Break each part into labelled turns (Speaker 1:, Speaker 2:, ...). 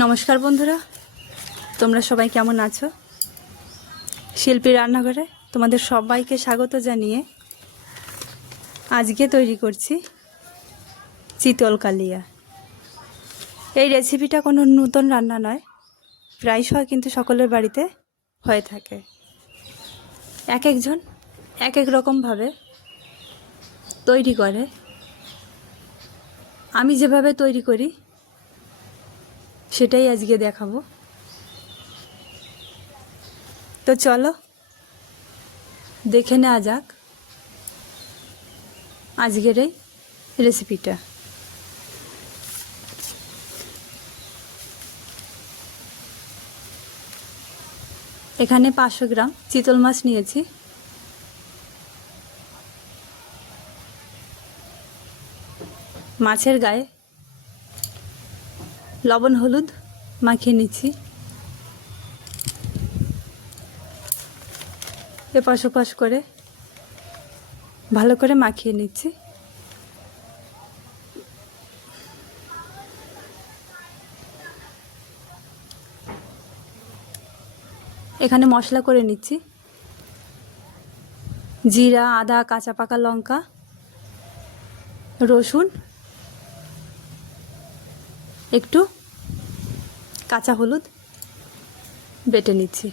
Speaker 1: নমস্কার বন্ধুরা, তোমরা সবাই কেমন আছো? শিল্পী রান্নাঘরে তোমাদের সবাইকে স্বাগত জানিয়ে আজকে তৈরি করছি চিতল কালিয়া এই রেসিপিটা কোনো নূতন রান্না নয় প্রায়শই কিন্তু সকলের বাড়িতে হয়ে থাকে। এক একজন এক এক রকমভাবে তৈরি করে। আমি যেভাবে তৈরি করি সেটাই আজকে দেখাবো। তো চলো, দেখে নেওয়া যাক আজকের এই রেসিপিটা এখানে পাঁচশো গ্রাম চিতল মাছ নিয়েছি। মাছের গায়ে লবণ, হলুদ মাখিয়ে নিচ্ছি। এপাশ ওপাশ করে ভালো করে মাখিয়ে নিচ্ছি। এখানে মশলা করে নিচ্ছি। জিরা, আদা, কাঁচা পাকা লঙ্কা, রসুন একটু কাঁচা হলুদ বেটে নিচ্ছি।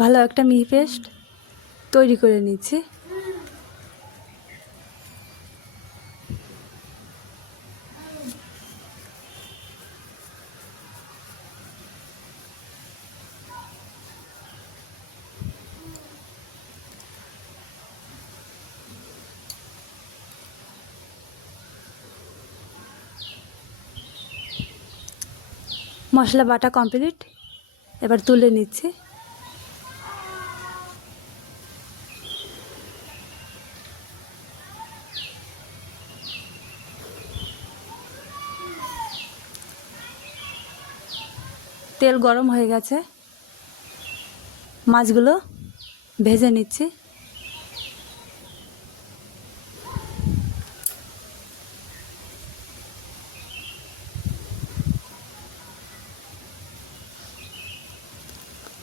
Speaker 1: ভালো একটা মিহি পেস্ট তৈরি করে নিচ্ছি। মশলা বাটা কমপ্লিট এবার তুলে নিচ্ছি। তেল গরম হয়ে গেছে। মাছগুলো ভেজে নিচ্ছি।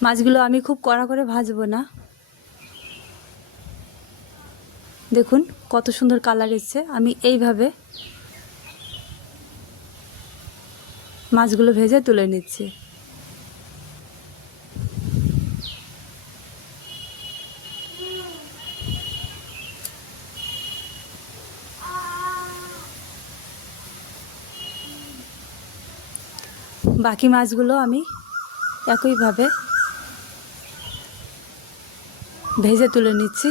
Speaker 1: মাছগুলো আমি খুব কড়া করে ভাজবো না। দেখুন কত সুন্দর কালার এসছে। আমি এইভাবে মাছগুলো ভেজে তুলে নিচ্ছি। বাকি মাছগুলো আমি একইভাবে ভেজে তুলে নিচ্ছি।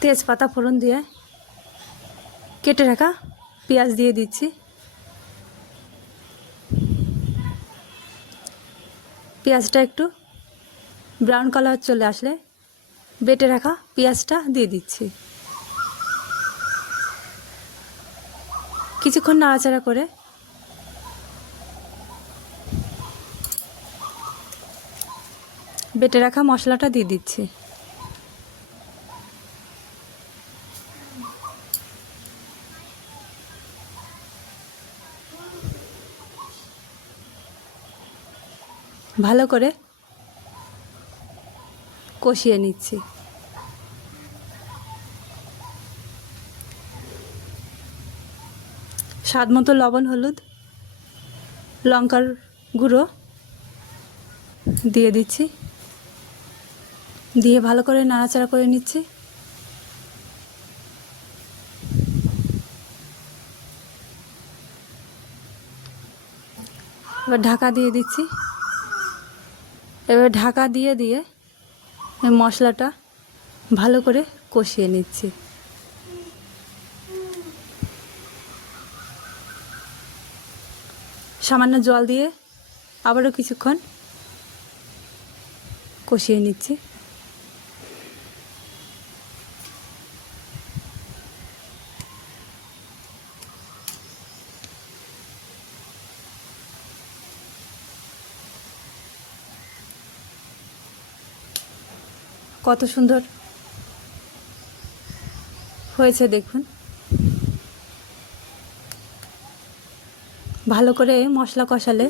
Speaker 1: তেজপাতা ফোড়ন দিয়ে কেটে রাখা পেঁয়াজ দিয়ে দিচ্ছি। পেঁয়াজটা একটু ব্রাউন কালার চলে আসলে বেটে রাখা পেঁয়াজটা দিয়ে দিচ্ছি। কিছুক্ষণ নাড়াচাড়া করে বেটে রাখা মশলাটা দিয়ে দিচ্ছি। ভালো করে কষিয়ে নিচ্ছি। স্বাদ মতো লবণ, হলুদ, লঙ্কার গুঁড়ো দিয়ে দিচ্ছি। দিয়ে ভালো করে নাড়াচাড়া করে নিচ্ছি। এবার ঢাকা দিয়ে দিচ্ছি। এবার ঢাকা দিয়ে দিয়ে মশলাটা ভালো করে কষিয়ে নিচ্ছি। সামান্য জল দিয়ে আবারও কিছুক্ষণ কষিয়ে নিচ্ছি। কত সুন্দর হয়েছে দেখুন। ভালো করে মশলা কষালে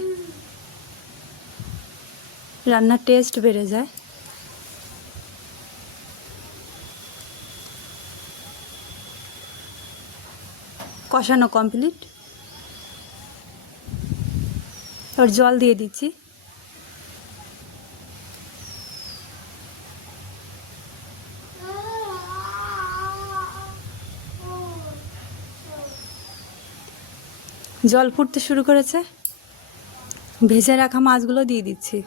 Speaker 1: রান্নার টেস্ট বেড়ে যায়। কষানো কমপ্লিট এবার জল দিয়ে দিচ্ছি। জল ফুটতে শুরু করেছে। ভেজে রাখা মাছগুলো দিয়ে দিচ্ছি।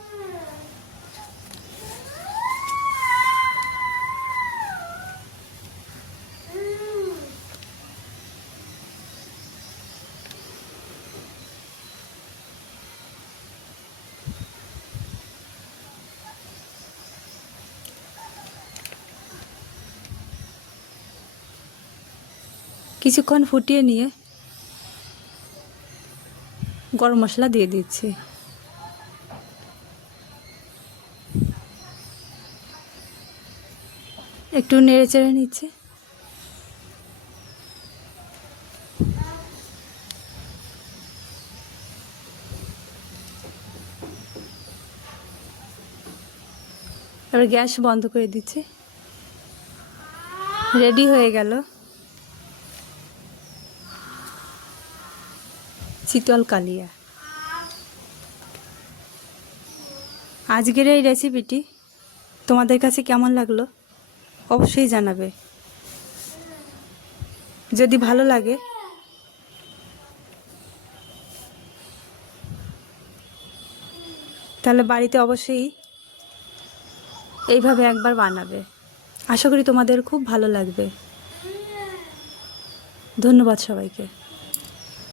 Speaker 1: কিছুক্ষণ ফুটিয়ে নিয়ে গরম মশলা দিয়ে দিচ্ছি। একটু নেড়ে চেড়ে নিচ্ছে। এবার গ্যাস বন্ধ করে দিচ্ছি। রেডি হয়ে গেল। চিতল কালিয়া। আজকের এই রেসিপিটি তোমাদের কাছে কেমন লাগল অবশ্যই জানাবে। যদি ভালো লাগে, তাহলে বাড়িতে অবশ্যই এইভাবে একবার বানাবে। আশা করি তোমাদের খুব ভালো লাগবে। ধন্যবাদ সবাইকে।